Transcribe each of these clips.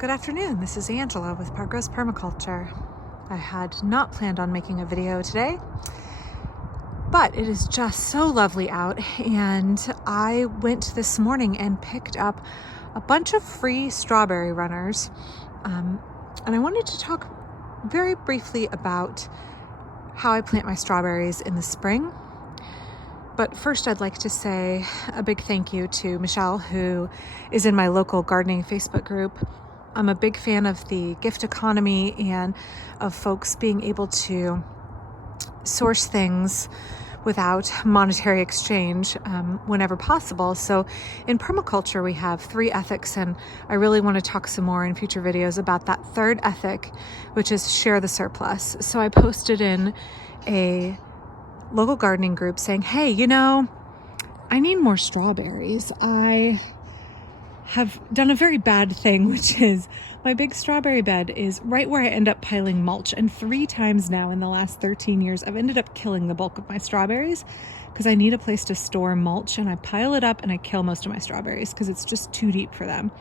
Good afternoon, this is Angela with Parkrose Permaculture. I had not planned on making a video today, but it is just so lovely out, and I went this morning and picked up a bunch of free strawberry runners, and I wanted to talk very briefly about how I plant my strawberries in the spring. But first, I'd like to say a big thank you to Michelle, who is in my local gardening Facebook group. I'm a big fan of the gift economy and of folks being able to source things without monetary exchange whenever possible. So in permaculture, we have 3 ethics, and I really want to talk some more in future videos about that third ethic, which is share the surplus. So I posted in a local gardening group saying, hey, I need more strawberries. I have done a very bad thing, which is my big strawberry bed is right where I end up piling mulch. And 3 times now in the last 13 years, I've ended up killing the bulk of my strawberries because I need a place to store mulch, and I pile it up and I kill most of my strawberries because it's just too deep for them.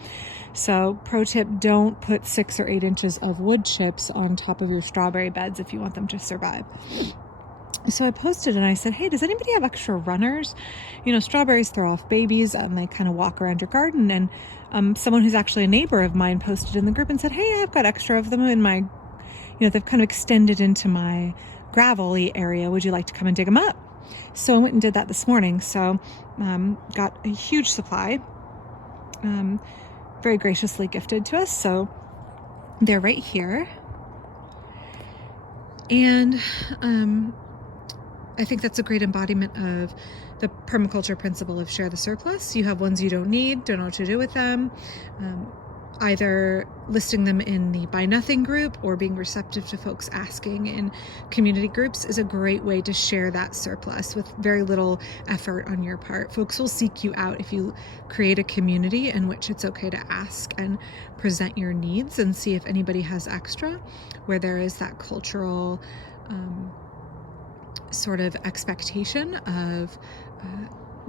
So pro tip, don't put 6 or 8 inches of wood chips on top of your strawberry beds if you want them to survive. So I posted and I said, hey, does anybody have extra runners? Strawberries throw off babies and they kind of walk around your garden. And someone who's actually a neighbor of mine posted in the group and said, hey, I've got extra of them in my, they've kind of extended into my gravelly area. Would you like to come and dig them up? So I went and did that this morning. So got a huge supply, very graciously gifted to us. So they're right here. And I think that's a great embodiment of the permaculture principle of share the surplus. You have ones you don't need, don't know what to do with them. Either listing them in the buy nothing group or being receptive to folks asking in community groups is a great way to share that surplus with very little effort on your part. Folks will seek you out if you create a community in which it's okay to ask and present your needs and see if anybody has extra, where there is that cultural sort of expectation of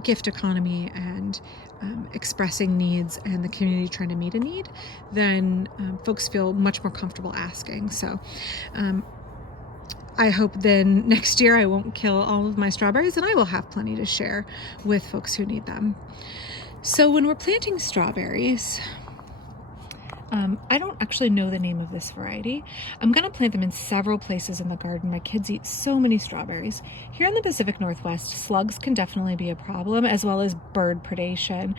gift economy and expressing needs and the community trying to meet a need, then folks feel much more comfortable asking. So I hope then next year I won't kill all of my strawberries and I will have plenty to share with folks who need them. So when we're planting strawberries, I don't actually know the name of this variety. I'm going to plant them in several places in the garden. My kids eat so many strawberries. Here in the Pacific Northwest, slugs can definitely be a problem, as well as bird predation.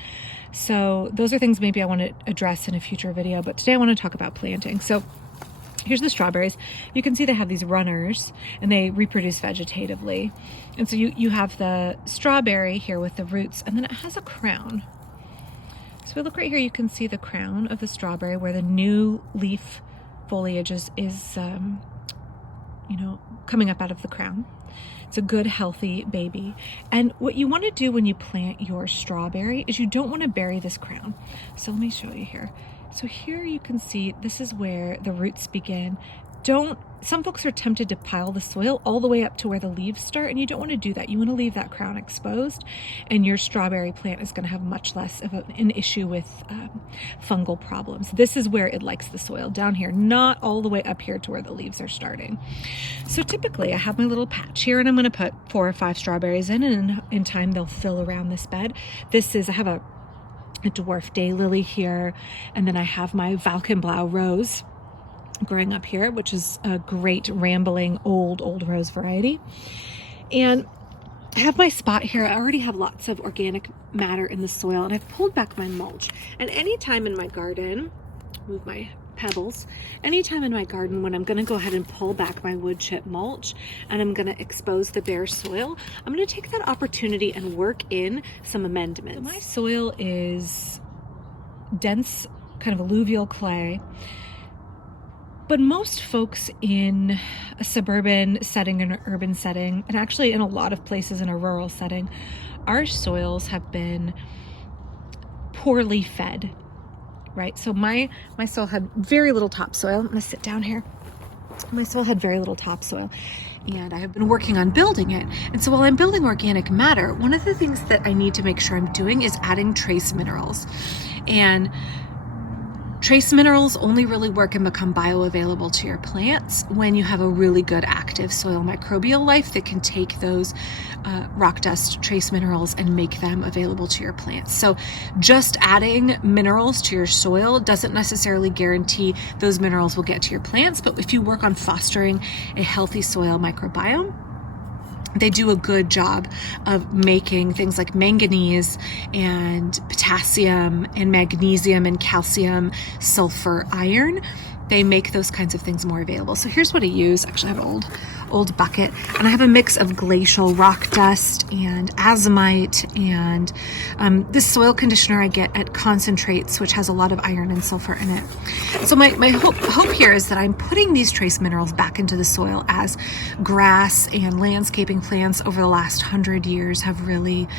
So those are things maybe I want to address in a future video, but today I want to talk about planting. So here's the strawberries. You can see they have these runners and they reproduce vegetatively. And so you have the strawberry here with the roots, and then it has a crown. So if we look right here, you can see the crown of the strawberry where the new leaf foliage is coming up out of the crown. It's a good, healthy baby. And what you want to do when you plant your strawberry is you don't want to bury this crown. So let me show you here. So here you can see this is where the roots begin. Some folks are tempted to pile the soil all the way up to where the leaves start, and you don't want to do that. You want to leave that crown exposed, and your strawberry plant is going to have much less of an issue with fungal problems. This is where it likes the soil, down here, not all the way up here to where the leaves are starting. So typically I have my little patch here, and I'm going to put 4 or 5 strawberries in, and in time they'll fill around this bed. I have a dwarf daylily here, and then I have my Valkenblau rose growing up here, which is a great rambling old rose variety. And I have my spot here. I already have lots of organic matter in the soil, and I've pulled back my mulch. And anytime in my garden, move my pebbles, anytime in my garden when I'm going to go ahead and pull back my wood chip mulch and I'm going to expose the bare soil, I'm going to take that opportunity and work in some amendments. So my soil is dense, kind of alluvial clay. But most folks in a suburban setting, an urban setting, and actually in a lot of places in a rural setting, our soils have been poorly fed, right? So my soil had very little topsoil. I'm going to sit down here. My soil had very little topsoil, and I have been working on building it. And so while I'm building organic matter, one of the things that I need to make sure I'm doing is adding trace minerals. And Trace minerals only really work and become bioavailable to your plants when you have a really good active soil microbial life that can take those rock dust trace minerals and make them available to your plants. So just adding minerals to your soil doesn't necessarily guarantee those minerals will get to your plants, but if you work on fostering a healthy soil microbiome, they do a good job of making things like manganese and potassium and magnesium and calcium, sulfur, iron. They make those kinds of things more available. So here's what I use. Actually, I have an old bucket, and I have a mix of glacial rock dust and azomite and this soil conditioner I get at Concentrates, which has a lot of iron and sulfur in it. So my hope here is that I'm putting these trace minerals back into the soil as grass and landscaping plants over the last 100 years have really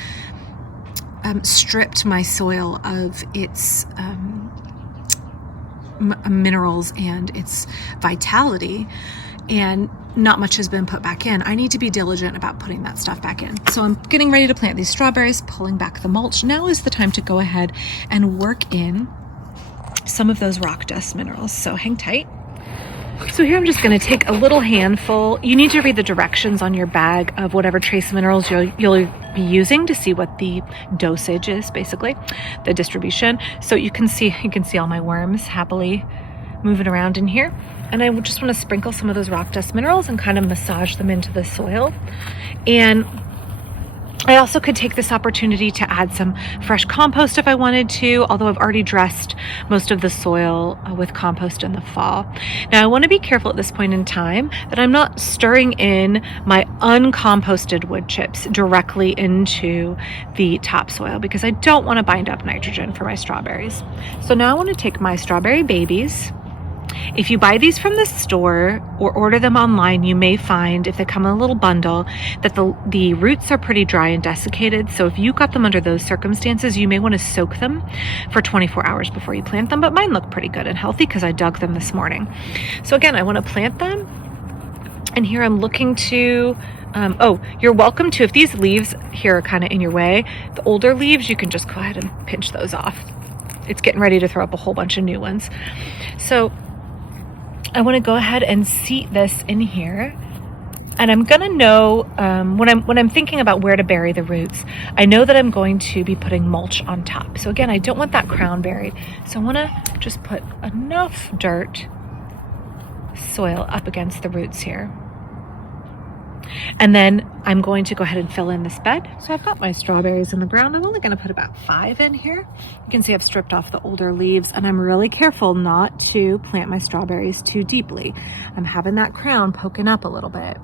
stripped my soil of its minerals and its vitality, and not much has been put back in. I need to be diligent about putting that stuff back in. So I'm getting ready to plant these strawberries, pulling back the mulch. Now is the time to go ahead and work in some of those rock dust minerals. So hang tight. So here I'm just going to take a little handful. You need to read the directions on your bag of whatever trace minerals you'll be using to see what the dosage is, basically, the distribution. So you can see all my worms happily moving around in here. And I just want to sprinkle some of those rock dust minerals and kind of massage them into the soil. And I also could take this opportunity to add some fresh compost if I wanted to, although I've already dressed most of the soil with compost in the fall. Now I want to be careful at this point in time that I'm not stirring in my uncomposted wood chips directly into the topsoil, because I don't want to bind up nitrogen for my strawberries. So now I want to take my strawberry babies. If you buy these from the store or order them online, you may find, if they come in a little bundle, that the roots are pretty dry and desiccated. So if you got them under those circumstances, you may want to soak them for 24 hours before you plant them. But mine look pretty good and healthy because I dug them this morning. So again, I want to plant them. And here I'm looking to, you're welcome to, if these leaves here are kind of in your way, the older leaves, you can just go ahead and pinch those off. It's getting ready to throw up a whole bunch of new ones. So I want to go ahead and seat this in here, and I'm gonna know when I'm thinking about where to bury the roots, I know that I'm going to be putting mulch on top. So again, I don't want that crown buried, so I want to just put enough dirt, soil up against the roots here. And then I'm going to go ahead and fill in this bed. So I've got my strawberries in the ground. I'm only going to put about 5 in here. You can see I've stripped off the older leaves, and I'm really careful not to plant my strawberries too deeply. I'm having that crown poking up a little bit.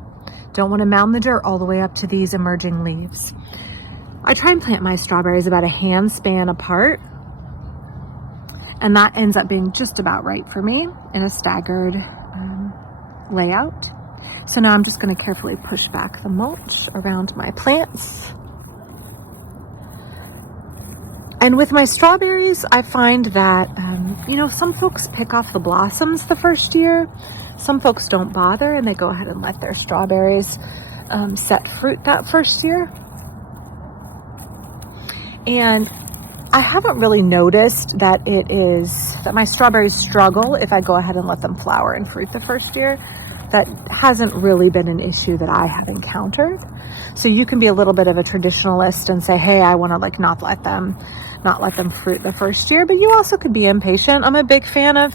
Don't want to mound the dirt all the way up to these emerging leaves. I try and plant my strawberries about a hand span apart, and that ends up being just about right for me in a staggered layout. So now I'm just going to carefully push back the mulch around my plants. And with my strawberries, I find that, some folks pick off the blossoms the first year. Some folks don't bother, and they go ahead and let their strawberries set fruit that first year. And I haven't really noticed that my strawberries struggle if I go ahead and let them flower and fruit the first year. That hasn't really been an issue that I have encountered. So you can be a little bit of a traditionalist and say, hey, I want to not let them fruit the first year, but you also could be impatient. I'm a big fan of,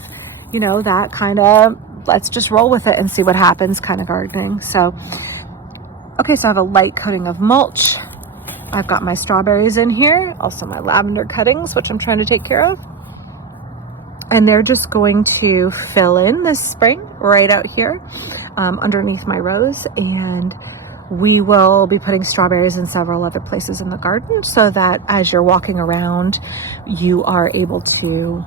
that kind of, let's just roll with it and see what happens kind of gardening. So I have a light coating of mulch. I've got my strawberries in here, also my lavender cuttings, which I'm trying to take care of. And they're just going to fill in this spring right out here underneath my rows. And we will be putting strawberries in several other places in the garden so that as you're walking around, you are able to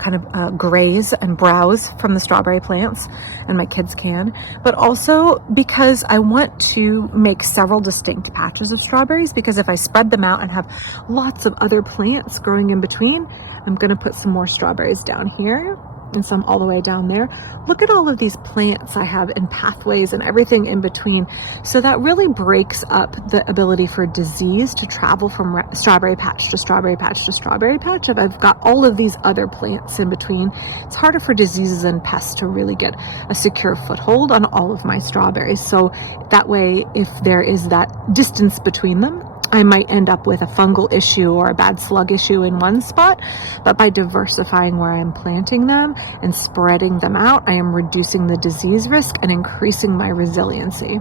kind of graze and browse from the strawberry plants, and my kids can. But also because I want to make several distinct patches of strawberries, because if I spread them out and have lots of other plants growing in between, I'm going to put some more strawberries down here and some all the way down there. Look at all of these plants I have and pathways and everything in between. So that really breaks up the ability for disease to travel from strawberry patch to strawberry patch to strawberry patch. If I've got all of these other plants in between, it's harder for diseases and pests to really get a secure foothold on all of my strawberries. So that way, if there is that distance between them, I might end up with a fungal issue or a bad slug issue in one spot, but by diversifying where I'm planting them and spreading them out, I am reducing the disease risk and increasing my resiliency.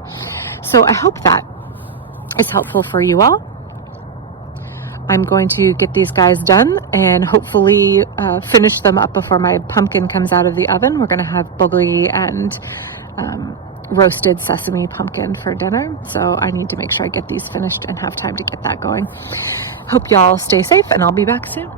So I hope that is helpful for you all. I'm going to get these guys done and hopefully finish them up before my pumpkin comes out of the oven. We're going to have bulgur and roasted sesame pumpkin for dinner. So I need to make sure I get these finished and have time to get that going. Hope y'all stay safe, and I'll be back soon.